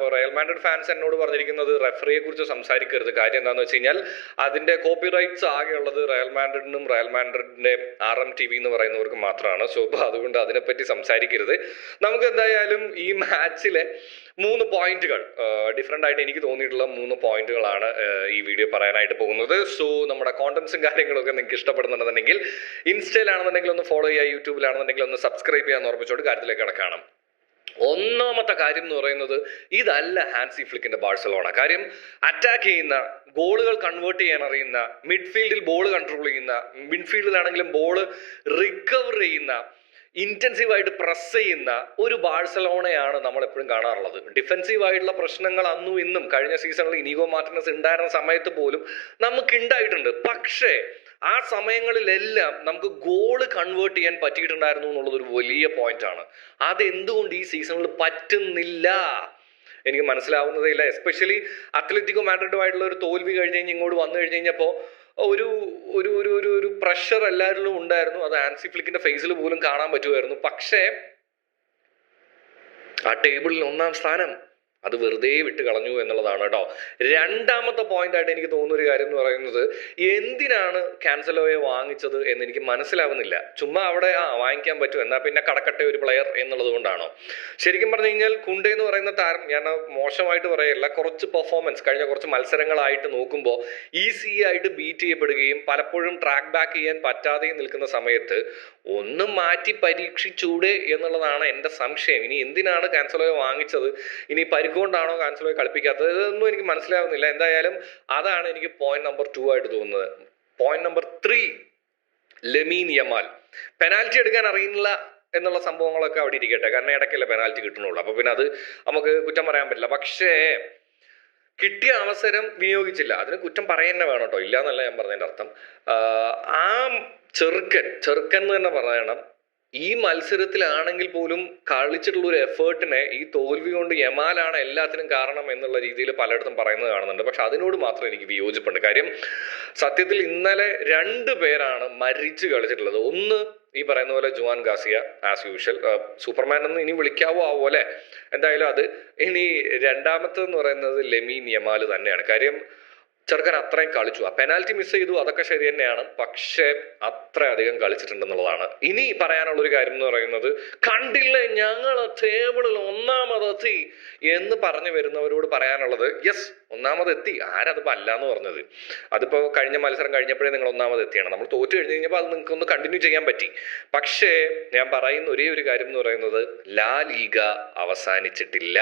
ഇപ്പോൾ Real Madrid fans എന്നോട് പറഞ്ഞിരിക്കുന്നത് റെഫറിയെ കുറിച്ച് സംസാരിക്കരുത്. കാര്യം എന്താണെന്ന് വെച്ച് കഴിഞ്ഞാൽ അതിന്റെ കോപ്പിറൈറ്റ്സ് ആകെ ഉള്ളത് റയൽ മാഡ്രിഡിനും റയൽ മാഡ്രിഡിന്റെ RTV എന്ന് പറയുന്നവർക്ക് മാത്രമാണ്. സോ അതുകൊണ്ട് അതിനെപ്പറ്റി സംസാരിക്കരുത്. നമുക്ക് എന്തായാലും ഈ മാച്ചിലെ 3 പോയിന്റുകൾ ഡിഫറെന്റ് ആയിട്ട് എനിക്ക് തോന്നിയിട്ടുള്ള 3 പോയിന്റുകളാണ് ഈ വീഡിയോ പറയാനായിട്ട് പോകുന്നത്. സോ നമ്മുടെ കോണ്ടന്റ്സും കാര്യങ്ങളൊക്കെ നിങ്ങൾക്ക് ഇഷ്ടപ്പെടുന്നുണ്ടെന്നുണ്ടെങ്കിൽ ഇൻസ്റ്റയിലാണെന്നുണ്ടെങ്കിൽ ഒന്ന് ഫോളോ ചെയ്യുക, യൂട്യൂബിലാണെന്നുണ്ടെങ്കിൽ ഒന്ന് സബ്സ്ക്രൈബ് ചെയ്യാൻ ഓർമ്മിച്ചോണ്ട് കാര്യത്തിലേക്ക് കിടക്കണം. ഒന്നാമത്തെ കാര്യം എന്ന് പറയുന്നത് ഇതല്ല ഹാൻസി ഫ്ലിക്കിന്റെ ബാഴ്സലോണ. കാര്യം അറ്റാക്ക് ചെയ്യുന്ന, ഗോളുകൾ കൺവേർട്ട് ചെയ്യാൻ അറിയുന്ന, മിഡ്ഫീൽഡിൽ ബോൾ കൺട്രോൾ ചെയ്യുന്ന, മിഡ്ഫീൽഡിലാണെങ്കിലും ബോൾ റിക്കവർ ചെയ്യുന്ന, ഇന്റൻസീവായിട്ട് പ്രസ് ചെയ്യുന്ന ഒരു ബാഴ്സലോണയാണ് നമ്മൾ എപ്പോഴും കാണാറുള്ളത്. ഡിഫെൻസീവ് ആയിട്ടുള്ള പ്രശ്നങ്ങൾ അന്നും ഇന്നും കഴിഞ്ഞ സീസണിൽ ഇനിഗോ മാർട്ടിനസ് ഉണ്ടായിരുന്ന സമയത്ത് പോലും നമുക്ക് ഉണ്ടായിട്ടുണ്ട്. പക്ഷേ ആ സമയങ്ങളിലെല്ലാം നമുക്ക് ഗോള് കൺവേർട്ട് ചെയ്യാൻ പറ്റിയിട്ടുണ്ടായിരുന്നു എന്നുള്ളത് ഒരു വലിയ പോയിന്റ് ആണ്. അതെന്തുകൊണ്ട് ഈ സീസണിൽ പറ്റുന്നില്ല എനിക്ക് മനസ്സിലാവുന്നതേ ഇല്ല. എസ്പെഷ്യലി അത്ലറ്റിക്കോ മാഡ്രിഡുമായിട്ടുള്ള ഒരു തോൽവി കഴിഞ്ഞ് ഇങ്ങോട്ട് വന്നു കഴിഞ്ഞ് കഴിഞ്ഞപ്പോൾ ഒരു ഒരു ഒരു ഒരു ഒരു പ്രഷർ എല്ലാവരിലും ഉണ്ടായിരുന്നു. അത് ഹാൻസി ഫ്ലിക്കിന്റെ ഫേസിൽ പോലും കാണാൻ പറ്റുമായിരുന്നു. പക്ഷേ ആ ടേബിളിൽ 1-ാം സ്ഥാനം അത് വെറുതെ വിട്ട് കളഞ്ഞു എന്നുള്ളതാണ് കേട്ടോ. രണ്ടാമത്തെ പോയിന്റ് ആയിട്ട് എനിക്ക് തോന്നുന്ന ഒരു കാര്യം എന്ന് പറയുന്നത്, എന്തിനാണ് ക്യാൻസലോയെ വാങ്ങിച്ചത് എന്ന് എനിക്ക് മനസ്സിലാവുന്നില്ല. ചുമ്മാ അവിടെ വാങ്ങിക്കാൻ പറ്റും എന്നാ പിന്നെ കടക്കട്ടെ ഒരു പ്ലെയർ എന്നുള്ളത് കൊണ്ടാണോ? ശരിക്കും പറഞ്ഞു കഴിഞ്ഞാൽ കുണ്ടെ എന്ന് പറയുന്ന താരം, ഞാൻ മോശമായിട്ട് പറയല്ല, കുറച്ച് പെർഫോമൻസ് കഴിഞ്ഞ കുറച്ച് മത്സരങ്ങളായിട്ട് നോക്കുമ്പോൾ ഈസി ആയിട്ട് ബീറ്റ് ചെയ്യപ്പെടുകയും പലപ്പോഴും ട്രാക്ക് ബാക്ക് ചെയ്യാൻ പറ്റാതെയും നിൽക്കുന്ന സമയത്ത് ഒന്ന് മാറ്റി പരീക്ഷിച്ചൂടെ എന്നുള്ളതാണ് എൻ്റെ സംശയം. ഇനി എന്തിനാണ് ക്യാൻസലോയെ വാങ്ങിച്ചത്? ഇനി പരിക്കൊണ്ടാണോ ക്യാൻസലോയെ കളിപ്പിക്കാത്തത്? ഇതൊന്നും എനിക്ക് മനസ്സിലാവുന്നില്ല. എന്തായാലും അതാണ് എനിക്ക് പോയിന്റ് നമ്പർ 2 ആയിട്ട് തോന്നുന്നത്. Point number 3, Lamine Yamal. Penalty എടുക്കാൻ അറിയില്ല എന്നുള്ള സംഭവങ്ങളൊക്കെ അവിടെ ഇരിക്കട്ടെ, കാരണം ഇടയ്ക്കല്ലേ പെനാൽറ്റി കിട്ടണുള്ളൂ. അപ്പൊ പിന്നെ അത് നമുക്ക് കുറ്റം പറയാൻ പറ്റില്ല. പക്ഷേ കിട്ടിയ അവസരം വിനിയോഗിച്ചില്ല, അതിന് കുറ്റം പറയാൻ തന്നെ വേണം കേട്ടോ, ഇല്ല എന്നല്ല ഞാൻ പറഞ്ഞതിൻ്റെ അർത്ഥം. ആ ചെറുക്കൻ എന്ന് തന്നെ പറയണം. ഈ മത്സരത്തിലാണെങ്കിൽ പോലും കളിച്ചിട്ടുള്ള ഒരു എഫേർട്ടിനെ ഈ തോൽവി കൊണ്ട് യമാലാണ് എല്ലാത്തിനും കാരണം എന്നുള്ള രീതിയിൽ പലയിടത്തും പറയുന്നത് കാണുന്നുണ്ട്. പക്ഷെ അതിനോട് മാത്രം എനിക്ക് വിയോജിപ്പുണ്ട്. കാര്യം സത്യത്തിൽ ഇന്നലെ 2 പേരാണ് മരിച്ച് കളിച്ചിട്ടുള്ളത്. ഒന്ന് ഈ പറയുന്ന പോലെ ജുവാൻ ഗാസിയ, ആസ് യൂഷ്വൽ സൂപ്പർമാൻ എന്ന് ഇനി വിളിക്കാവോ ആവോ അല്ലെ, എന്തായാലും അത്. ഇനി രണ്ടാമത്തെന്ന് പറയുന്നത് ലമീൻ യമാൽ തന്നെയാണ്. കാര്യം ചെറുക്കൻ അത്രയും കളിച്ചു. ആ പെനാൽറ്റി മിസ് ചെയ്തു, അതൊക്കെ ശരി തന്നെയാണ്. പക്ഷെ അത്ര അധികം കളിച്ചിട്ടുണ്ടെന്നുള്ളതാണ്. ഇനി പറയാനുള്ള ഒരു കാര്യം എന്ന് പറയുന്നത്, കണ്ടില്ലേ ഞങ്ങൾ ടേബിളിൽ 1-ാമതെത്തി എന്ന് പറഞ്ഞു വരുന്നവരോട് പറയാനുള്ളത്, യെസ് 1-ാമതെത്തി, ആരതിപ്പോ അല്ലാന്ന് പറഞ്ഞത്? അതിപ്പോ കഴിഞ്ഞ മത്സരം കഴിഞ്ഞപ്പോഴേ നിങ്ങൾ 1-ാമതെത്തിയാണ്. നമ്മൾ തോറ്റു കഴിഞ്ഞ് കഴിഞ്ഞപ്പോൾ അത് നിങ്ങൾക്ക് ഒന്ന് കണ്ടിന്യൂ ചെയ്യാൻ പറ്റി. പക്ഷേ ഞാൻ പറയുന്ന ഒരേ ഒരു കാര്യം എന്ന് പറയുന്നത്, ലാ ലീഗ അവസാനിച്ചിട്ടില്ല.